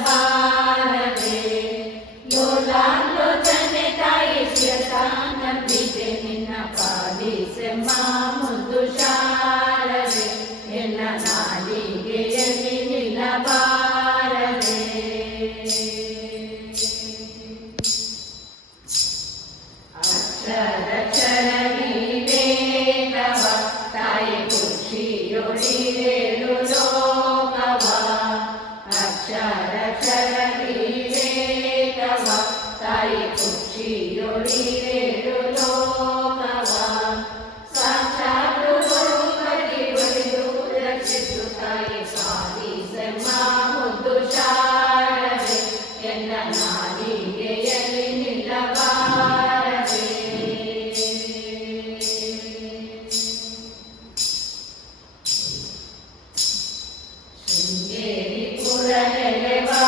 ಬಾರದೆ ಲೋಲಾಲೋಚನೆ ತಾಯಿ ನಂಬಿದೆ ನಿನ್ನ ಪಾಲಿಸೆಮ್ಮ ಮುದ್ದು ಶಾರದೆ ಎನ್ನ ನಾಲಿಗೆಯಲ್ಲಿ ನಿಲ್ಲಬಾರದೆ ಅಕ್ಷರ ವಿವೇಕವ ತಾಯಿ ಖುಷಿಯೊಳಿರೇಳು ಲೋಕವ ಅಕ್ಷರ ವಿವೇಕವ ತಾಯಿ ಖುಷಿಯೊಳಿರೇಳು ಲೋಕವ ಸಾಕ್ಷಾತ್ ರೂಪದಿ ಒಲಿದು ರಕ್ಷಿಸು ತಾಯಿ ಪಾಲಿಸೆಮ್ಮ ಮುದ್ದು ಶಾರದೆ ಎನ್ನ ನಾಲಿಗೆಯಲ್ಲಿ ನಿಲ್ಲಬಾರದೆ ಶೃಂಗೇರಿ ಪುರ ನೆಲೆವಾ